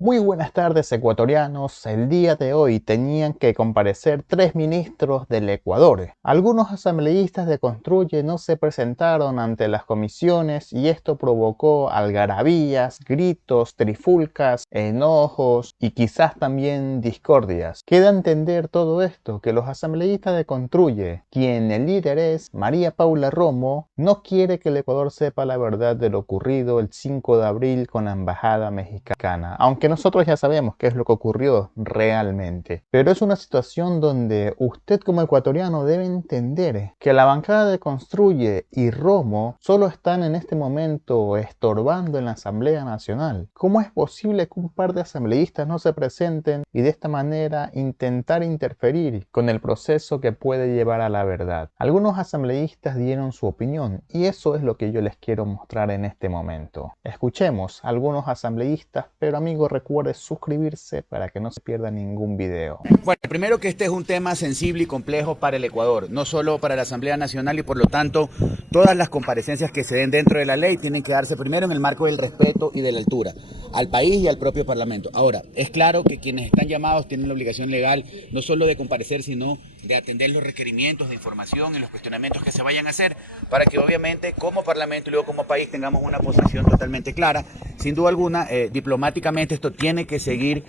Muy buenas tardes, ecuatorianos. El día de hoy tenían que comparecer tres ministros del Ecuador. Algunos asambleístas de Construye no se presentaron ante las comisiones y esto provocó algarabías, gritos, trifulcas, enojos y quizás también discordias. Queda entender todo esto que los asambleístas de Construye, quien el líder es María Paula Romo, no quiere que el Ecuador sepa la verdad de lo ocurrido el 5 de abril con la embajada mexicana, aunque nosotros ya sabemos qué es lo que ocurrió realmente. Pero es una situación donde usted como ecuatoriano debe entender que la bancada de Construye y Romo solo están en este momento estorbando en la Asamblea Nacional. ¿Cómo es posible que un par de asambleístas no se presenten y de esta manera intentar interferir con el proceso que puede llevar a la verdad? Algunos asambleístas dieron su opinión y eso es lo que yo les quiero mostrar en este momento. Escuchemos a algunos asambleístas, pero amigo, recuerde suscribirse para que no se pierda ningún video. Bueno, primero que este es un tema sensible y complejo para el Ecuador, no solo para la Asamblea Nacional y por lo tanto todas las comparecencias que se den dentro de la ley tienen que darse primero en el marco del respeto y de la altura al país y al propio Parlamento. Ahora, es claro que quienes están llamados tienen la obligación legal no solo de comparecer, sino de atender los requerimientos de información y los cuestionamientos que se vayan a hacer para que obviamente como Parlamento y luego como país tengamos una posición totalmente clara. Sin duda alguna, diplomáticamente esto tiene que seguir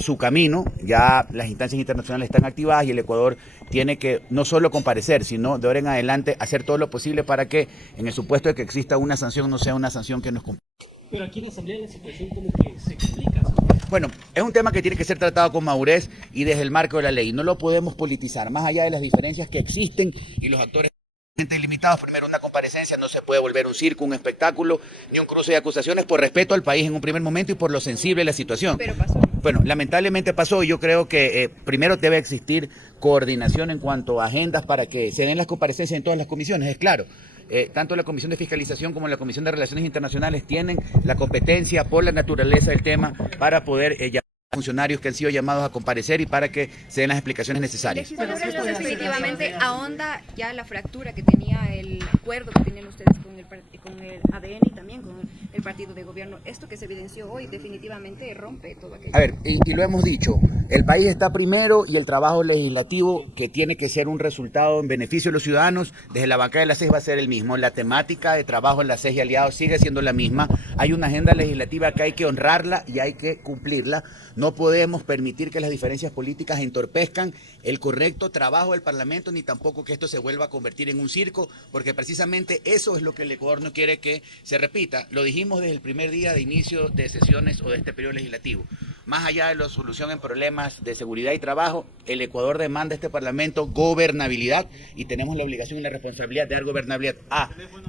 su camino. Ya las instancias internacionales están activadas y el Ecuador tiene que no solo comparecer, sino de ahora en adelante hacer todo lo posible para que en el supuesto de que exista una sanción no sea una sanción que nos complique. Pero aquí en Asamblea la situación como que se explica. Bueno, es un tema que tiene que ser tratado con madurez y desde el marco de la ley. No lo podemos politizar, más allá de las diferencias que existen y los actores limitados. Primero, una comparecencia no se puede volver un circo, un espectáculo, ni un cruce de acusaciones por respeto al país en un primer momento y por lo sensible de la situación. Pero pasó. Bueno, lamentablemente pasó y yo creo que primero debe existir coordinación en cuanto a agendas para que se den las comparecencias en todas las comisiones, es claro. Tanto la Comisión de Fiscalización como la Comisión de Relaciones Internacionales tienen la competencia por la naturaleza del tema para poder llamar a funcionarios que han sido llamados a comparecer y para que se den las explicaciones necesarias. Bueno, esto definitivamente ahonda ya la fractura que tenía el acuerdo que tenían ustedes con el ADN y también con el partido de gobierno. Esto que se evidenció hoy definitivamente rompe todo aquello. A ver, y lo hemos dicho, el país está primero y el trabajo legislativo que tiene que ser un resultado en beneficio de los ciudadanos, desde la bancada de la CES va a ser el mismo. La temática de trabajo en la CES y aliados sigue siendo la misma. Hay una agenda legislativa que hay que honrarla y hay que cumplirla. No podemos permitir que las diferencias políticas entorpezcan el correcto trabajo del Parlamento, ni tampoco que esto se vuelva a convertir en un circo, porque precisamente eso es lo que el Ecuador no quiere que se repita. Lo dijimos desde el primer día de inicio de sesiones o de este periodo legislativo. Más allá de la solución en problemas de seguridad y trabajo, el Ecuador demanda a este Parlamento gobernabilidad y tenemos la obligación y la responsabilidad de dar gobernabilidad.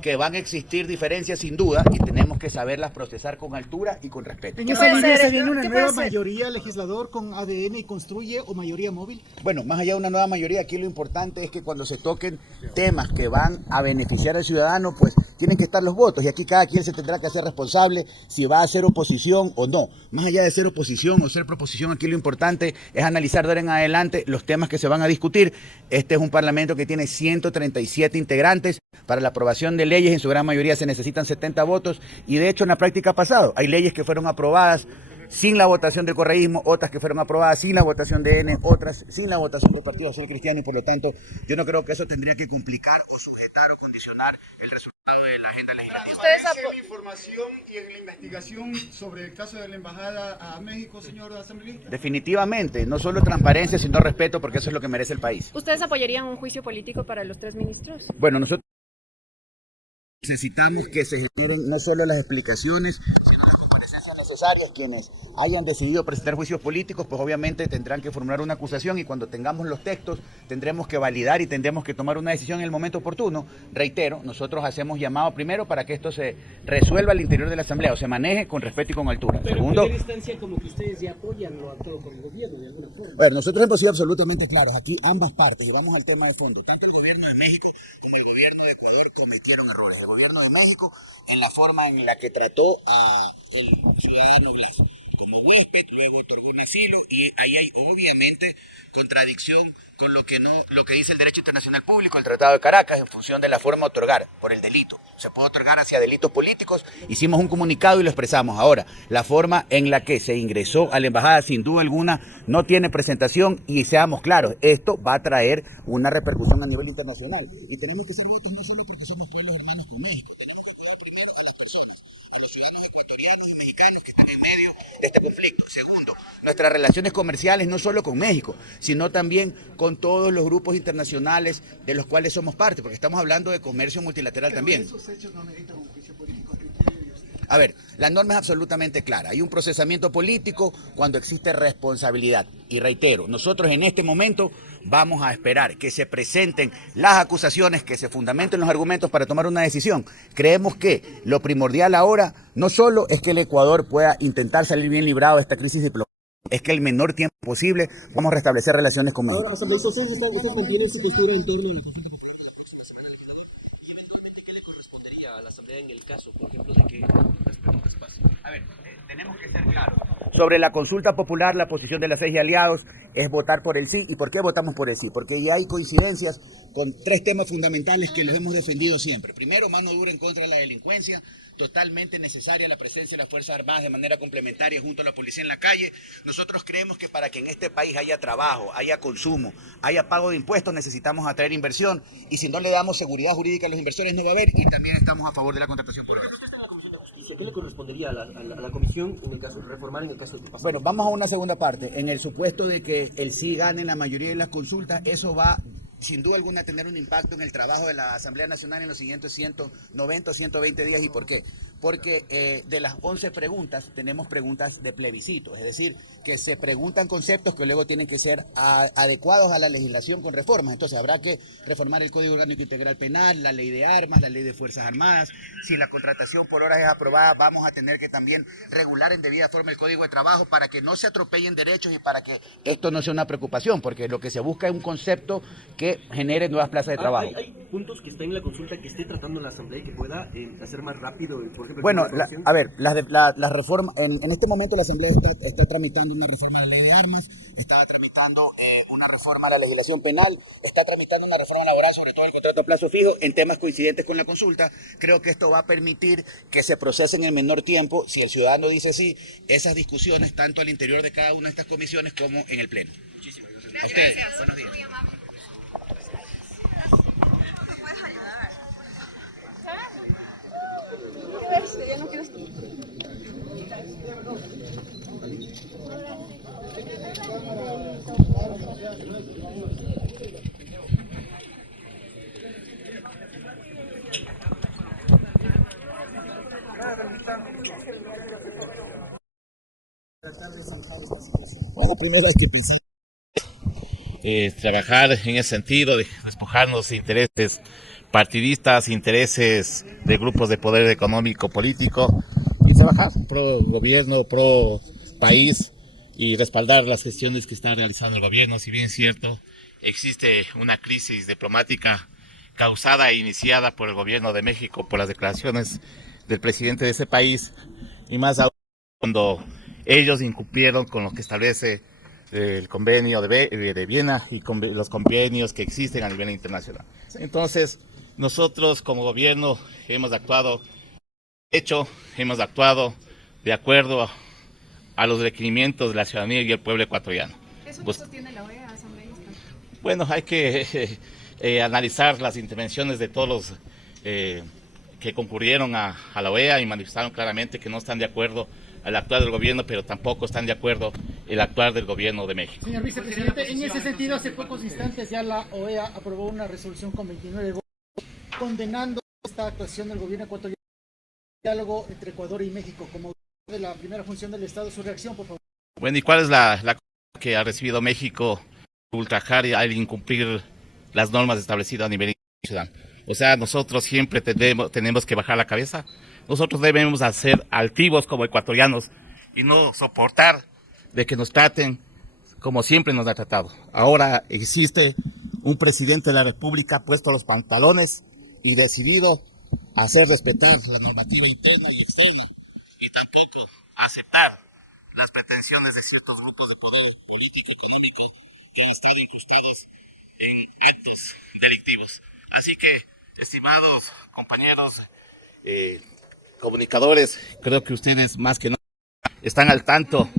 Que van a existir diferencias sin duda y tenemos que saberlas procesar con altura y con respeto. En esa línea se viene una nueva mayoría legislador con ADN y Construye o mayoría móvil. Bueno, más allá de una nueva mayoría, aquí lo importante es que cuando se toquen temas que van a beneficiar al ciudadano, pues tienen que estar los votos y aquí cada quien se tendrá que hacer responsable si va a hacer oposición o no. Más allá de ser oposición o ser proposición, aquí lo importante es analizar de ahora en adelante los temas que se van a discutir. Este es un parlamento que tiene 137 integrantes. Para la aprobación de leyes, en su gran mayoría se necesitan 70 votos y de hecho en la práctica ha pasado. Hay leyes que fueron aprobadas sin la votación del correísmo, otras que fueron aprobadas sin la votación de N, otras sin la votación del Partido Social Cristiano y por lo tanto yo no creo que eso tendría que complicar o sujetar o condicionar el resultado de la agenda legislativa. ¿Ustedes información y en la investigación sobre el caso de la embajada a México, señor asambleísta? Definitivamente, no solo transparencia, sino respeto, porque eso es lo que merece el país. ¿Ustedes apoyarían un juicio político para los tres ministros? Bueno, nosotros necesitamos que se generen no solo las explicaciones, necesarias. Quienes hayan decidido presentar juicios políticos, pues obviamente tendrán que formular una acusación y cuando tengamos los textos tendremos que validar y tendremos que tomar una decisión en el momento oportuno. Reitero, nosotros hacemos llamado primero para que esto se resuelva al interior de la Asamblea o se maneje con respeto y con altura. Pero Segundo, en primera instancia como que ustedes ya apoyan lo actuado por el gobierno de alguna forma. bueno, nosotros hemos sido absolutamente claros. Aquí ambas partes, y vamos al tema de fondo. Tanto el gobierno de México como el gobierno de Ecuador cometieron errores. El gobierno de México en la forma en la que trató a el ciudadano Blas, con como huésped, luego otorgó un asilo y ahí hay obviamente contradicción con lo que dice el derecho internacional público, el Tratado de Caracas, en función de la forma de otorgar por el delito. Se puede otorgar hacia delitos políticos. Hicimos un comunicado y lo expresamos. Ahora, la forma en la que se ingresó a la embajada, sin duda alguna, no tiene presentación y seamos claros, esto va a traer una repercusión a nivel internacional. Y tenemos que ser muy responsables porque somos pueblos hermanos con México. De este conflicto. Segundo, nuestras relaciones comerciales no solo con México, sino también con todos los grupos internacionales de los cuales somos parte, porque estamos hablando de comercio multilateral también. Esos hechos no necesitan un juicio político. A ver, la norma es absolutamente clara. Hay un procesamiento político cuando existe responsabilidad. Y reitero, nosotros en este momento vamos a esperar que se presenten las acusaciones, que se fundamenten los argumentos para tomar una decisión. Creemos que lo primordial ahora no solo es que el Ecuador pueda intentar salir bien librado de esta crisis diplomática, es que el menor tiempo posible vamos a restablecer relaciones con México. Ahora, asambleístas, estas contienen su postura interna. ¿Qué le correspondería a la Asamblea en el caso, por ejemplo, de que respetemos espacio? A ver, tenemos que ser claros. Sobre la consulta popular, la posición de la CES y aliados es votar por el sí. ¿Y por qué votamos por el sí? Porque ya hay coincidencias con tres temas fundamentales que los hemos defendido siempre. Primero, mano dura en contra de la delincuencia. Totalmente necesaria la presencia de las Fuerzas Armadas de manera complementaria junto a la policía en la calle. Nosotros creemos que para que en este país haya trabajo, haya consumo, haya pago de impuestos, necesitamos atraer inversión. Y si no le damos seguridad jurídica a los inversores, no va a haber. Y también estamos a favor de la contratación por obra. ¿Qué le correspondería a la comisión en el caso de reformar en el caso de tu paso? Bueno, vamos a una segunda parte. En el supuesto de que el sí gane en la mayoría de las consultas, eso va sin duda alguna a tener un impacto en el trabajo de la Asamblea Nacional en los siguientes 190 o 120 días. ¿Y por qué? Porque de las 11 preguntas tenemos preguntas de plebiscito, es decir, que se preguntan conceptos que luego tienen que ser adecuados a la legislación con reformas. Entonces habrá que reformar el Código Orgánico Integral Penal, la Ley de Armas, la Ley de Fuerzas Armadas. Si la contratación por horas es aprobada, vamos a tener que también regular en debida forma el Código de Trabajo para que no se atropellen derechos y para que esto no sea una preocupación, porque lo que se busca es un concepto que genere nuevas plazas de trabajo. Hay puntos que están en la consulta que esté tratando la Asamblea y que pueda hacer más rápido, por ejemplo... Bueno, a ver, las reformas, en este momento la Asamblea está tramitando una reforma a la Ley de Armas, está tramitando una reforma a la legislación penal, está tramitando una reforma laboral, sobre todo el contrato a plazo fijo, en temas coincidentes con la consulta. Creo que esto va a permitir que se procesen en menor tiempo, si el ciudadano dice sí, esas discusiones tanto al interior de cada una de estas comisiones como en el Pleno. Muchísimas gracias. A ustedes, buenos días. Trabajar en ese sentido de despojarnos de intereses partidistas, intereses de grupos de poder económico, político, y trabajar pro gobierno, pro país y respaldar las gestiones que está realizando el gobierno. Si bien es cierto, existe una crisis diplomática causada e iniciada por el gobierno de México, por las declaraciones del presidente de ese país, y más aún cuando ellos incumplieron con lo que establece el convenio de Viena y con los convenios que existen a nivel internacional. Entonces, nosotros como gobierno hemos actuado de acuerdo a los requerimientos de la ciudadanía y el pueblo ecuatoriano. ¿Eso que sostiene la OEA, asambleísta? Bueno, hay que analizar las intervenciones de todos los que concurrieron a la OEA y manifestaron claramente que no están de acuerdo al actuar del gobierno, pero tampoco están de acuerdo el actuar del gobierno de México. Señor vicepresidente, en ese sentido, hace pocos instantes ya la OEA aprobó una resolución con 29 votos condenando esta actuación del gobierno ecuatoriano, diálogo entre Ecuador y México. Como de la primera función del Estado, su reacción, por favor. Bueno, ¿y cuál es la que ha recibido México ultrajar y al incumplir las normas establecidas a nivel internacional? O sea, nosotros siempre tenemos que bajar la cabeza. Nosotros debemos ser altivos como ecuatorianos y no soportar de que nos traten como siempre nos ha tratado. Ahora existe un presidente de la República puesto los pantalones y decidido a hacer respetar la normativa interna y externa, y tampoco aceptar las pretensiones de ciertos grupos de poder político económico que han estado incrustados en actos delictivos. Así que, estimados compañeros comunicadores, creo que ustedes más que nada están al tanto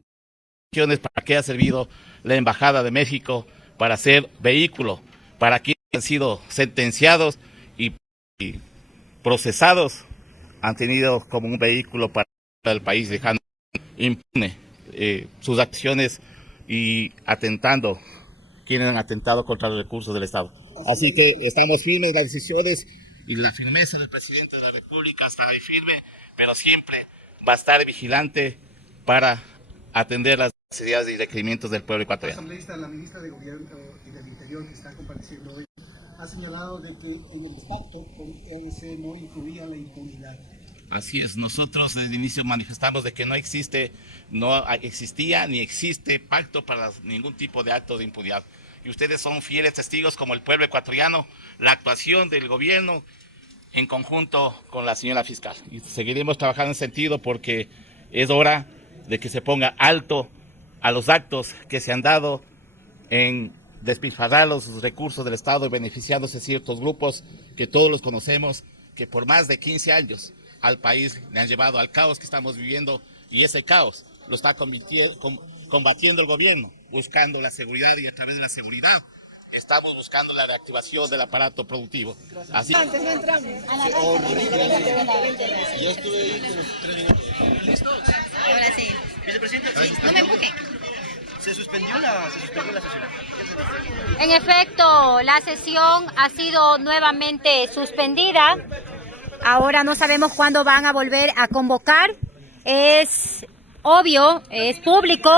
de para qué ha servido la Embajada de México, para ser vehículo para quienes han sido sentenciados y procesados, han tenido como un vehículo para el país, dejando impune sus acciones y atentando, quienes han atentado contra los recursos del Estado. Así que estamos firmes en las decisiones y la firmeza del presidente de la República está ahí firme, pero siempre va a estar vigilante para atender las necesidades y requerimientos del pueblo ecuatoriano. Asambleísta, la ministra de Gobierno y del Interior que está compareciendo hoy ha señalado de que en el pacto con RNC no incluía la impunidad. Así es, nosotros desde el inicio manifestamos de que no existía ni existe pacto para ningún tipo de acto de impunidad. Y ustedes son fieles testigos, como el pueblo ecuatoriano, la actuación del gobierno en conjunto con la señora fiscal. Y seguiremos trabajando en ese sentido porque es hora de que se ponga alto a los actos que se han dado en despilfarrar los recursos del Estado y beneficiándose ciertos grupos que todos los conocemos, que por más de 15 años al país le han llevado al caos que estamos viviendo, y ese caos lo está combatiendo el gobierno, buscando la seguridad, y a través de la seguridad estamos buscando la reactivación del aparato productivo. Así. Antes no entramos. Yo estuve ahí con los 3 minutos. ¿Listos? Ahora sí. Vicepresidente, No me empuje. se suspendió la sesión. En efecto, la sesión ha sido nuevamente suspendida. Ahora no sabemos cuándo van a volver a convocar. Es obvio, es público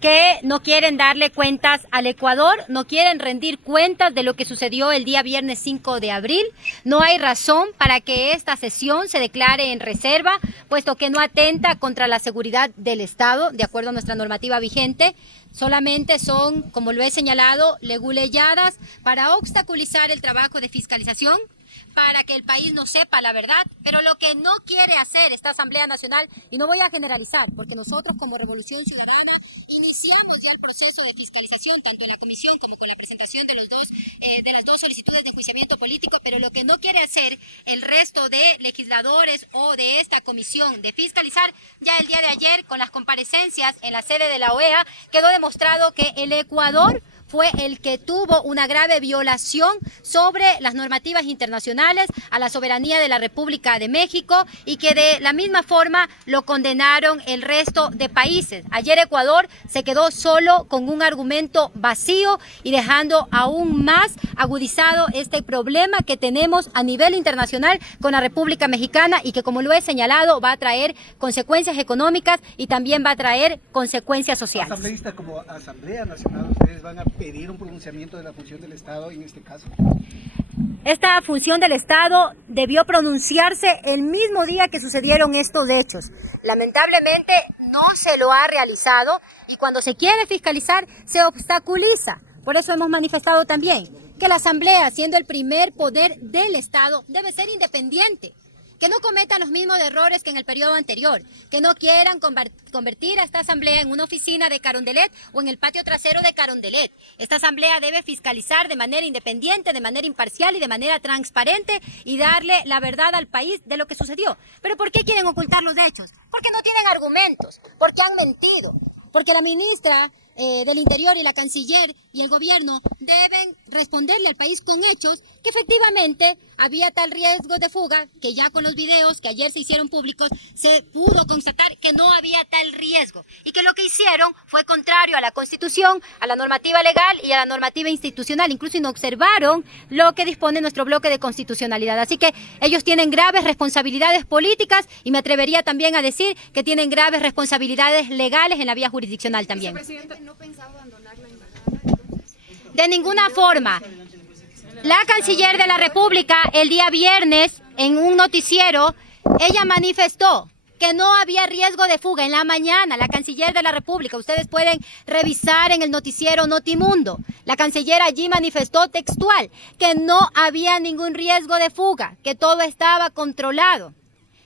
que no quieren darle cuentas al Ecuador, no quieren rendir cuentas de lo que sucedió el día viernes 5 de abril. No hay razón para que esta sesión se declare en reserva, puesto que no atenta contra la seguridad del Estado, de acuerdo a nuestra normativa vigente. Solamente son, como lo he señalado, leguleyadas para obstaculizar el trabajo de fiscalización, para que el país no sepa la verdad, pero lo que no quiere hacer esta Asamblea Nacional, y no voy a generalizar, porque nosotros como Revolución Ciudadana iniciamos ya el proceso de fiscalización, tanto en la comisión como con la presentación de las dos solicitudes de enjuiciamiento político, pero lo que no quiere hacer el resto de legisladores o de esta comisión de fiscalizar, ya el día de ayer con las comparecencias en la sede de la OEA, quedó demostrado que el Ecuador fue el que tuvo una grave violación sobre las normativas internacionales a la soberanía de la República de México, y que de la misma forma lo condenaron el resto de países. Ayer Ecuador se quedó solo con un argumento vacío y dejando aún más agudizado este problema que tenemos a nivel internacional con la República Mexicana, y que, como lo he señalado, va a traer consecuencias económicas y también va a traer consecuencias sociales. Asambleísta, como Asamblea Nacional, ¿ustedes van a pedir un pronunciamiento de la función del Estado en este caso? Esta función del Estado debió pronunciarse el mismo día que sucedieron estos hechos. Lamentablemente no se lo ha realizado, y cuando se quiere fiscalizar se obstaculiza. Por eso hemos manifestado también que la Asamblea, siendo el primer poder del Estado, debe ser independiente, que no cometan los mismos errores que en el periodo anterior, que no quieran convertir a esta asamblea en una oficina de Carondelet o en el patio trasero de Carondelet. Esta asamblea debe fiscalizar de manera independiente, de manera imparcial y de manera transparente, y darle la verdad al país de lo que sucedió. ¿Pero por qué quieren ocultar los hechos? Porque no tienen argumentos, porque han mentido, porque la ministra del Interior y la canciller y el gobierno deben responderle al país con hechos que efectivamente había tal riesgo de fuga, que ya con los videos que ayer se hicieron públicos se pudo constatar que no había tal riesgo, y que lo que hicieron fue contrario a la Constitución, a la normativa legal y a la normativa institucional. Incluso no observaron lo que dispone nuestro bloque de constitucionalidad. Así que ellos tienen graves responsabilidades políticas, y me atrevería también a decir que tienen graves responsabilidades legales en la vía jurisdiccional también. ¿No pensaba abandonar la embajada entonces? De ninguna forma. La canciller de la República el día viernes en un noticiero, ella manifestó que no había riesgo de fuga. En la mañana, la canciller de la República, ustedes pueden revisar en el noticiero Notimundo, la canciller allí manifestó textual que no había ningún riesgo de fuga, que todo estaba controlado.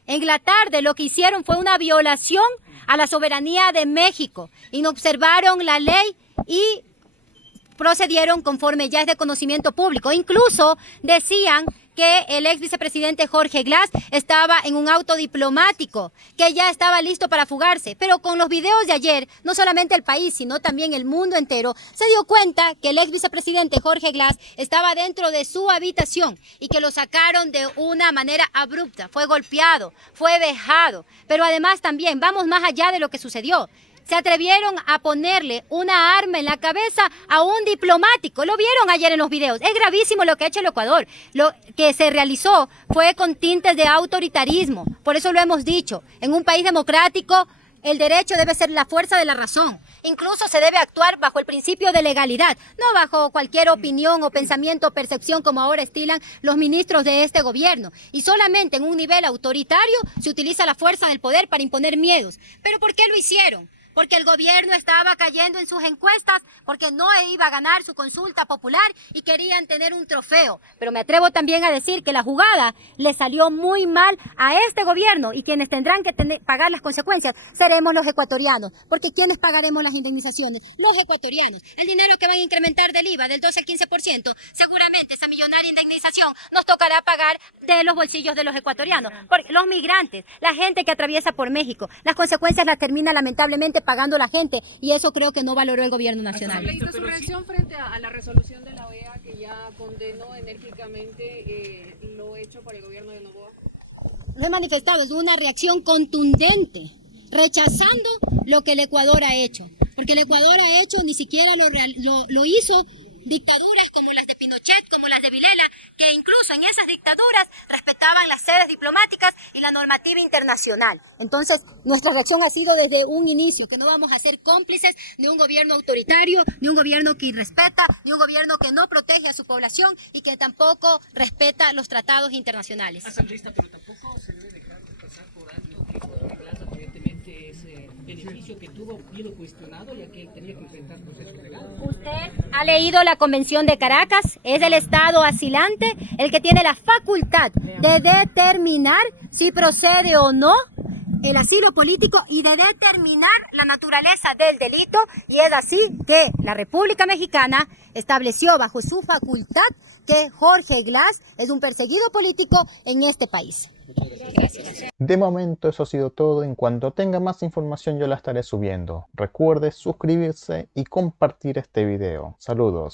En la tarde lo que hicieron fue una violación a la soberanía de México, inobservaron la ley y procedieron conforme ya es de conocimiento público. Incluso decían que el ex vicepresidente Jorge Glass estaba en un auto diplomático, que ya estaba listo para fugarse. Pero con los videos de ayer, no solamente el país, sino también el mundo entero, se dio cuenta que el ex vicepresidente Jorge Glass estaba dentro de su habitación y que lo sacaron de una manera abrupta. Fue golpeado, fue vejado. Pero además también, vamos más allá de lo que sucedió. Se atrevieron a ponerle una arma en la cabeza a un diplomático. Lo vieron ayer en los videos. Es gravísimo lo que ha hecho el Ecuador. Lo que se realizó fue con tintes de autoritarismo. Por eso lo hemos dicho. En un país democrático, el derecho debe ser la fuerza de la razón. Incluso se debe actuar bajo el principio de legalidad, no bajo cualquier opinión o pensamiento o percepción como ahora estilan los ministros de este gobierno. Y solamente en un nivel autoritario se utiliza la fuerza del poder para imponer miedos. ¿Pero por qué lo hicieron? Porque el gobierno estaba cayendo en sus encuestas, porque no iba a ganar su consulta popular y querían tener un trofeo. Pero me atrevo también a decir que la jugada le salió muy mal a este gobierno y quienes tendrán que pagar las consecuencias seremos los ecuatorianos. Porque ¿quiénes pagaremos las indemnizaciones? Los ecuatorianos. El dinero que van a incrementar del IVA del 12 al 15%, seguramente esa millonaria indemnización nos tocará pagar de los bolsillos de los ecuatorianos. Porque los migrantes, la gente que atraviesa por México, las consecuencias las termina lamentablemente pagando la gente, y eso creo que no valoró el gobierno nacional. Su reacción frente a la resolución de la OEA que ya condenó enérgicamente lo hecho por el gobierno de Noboa? Lo he manifestado, es una reacción contundente, rechazando lo que el Ecuador ha hecho, porque el Ecuador ha hecho, ni siquiera lo hizo dictaduras como las de Pinochet, como las de Vilela, que incluso en esas dictaduras respetaban las sedes diplomáticas y la normativa internacional. Entonces, nuestra reacción ha sido desde un inicio, que no vamos a ser cómplices de un gobierno autoritario, de un gobierno que irrespeta, de un gobierno que no protege a su población y que tampoco respeta los tratados internacionales. Asambleísta, pero tampoco se debe dejar pasar por algo que Jorge Glass aparentemente ese beneficio que tuvo bien cuestionado, ya que él tenía que enfrentar procesos legales. Usted ha leído la Convención de Caracas, es el Estado asilante el que tiene la facultad de determinar si procede o no el asilo político y de determinar la naturaleza del delito, y es así que la República Mexicana estableció bajo su facultad que Jorge Glass es un perseguido político en este país. Gracias. De momento eso ha sido todo. En cuanto tenga más información yo la estaré subiendo. Recuerde suscribirse y compartir este video. Saludos.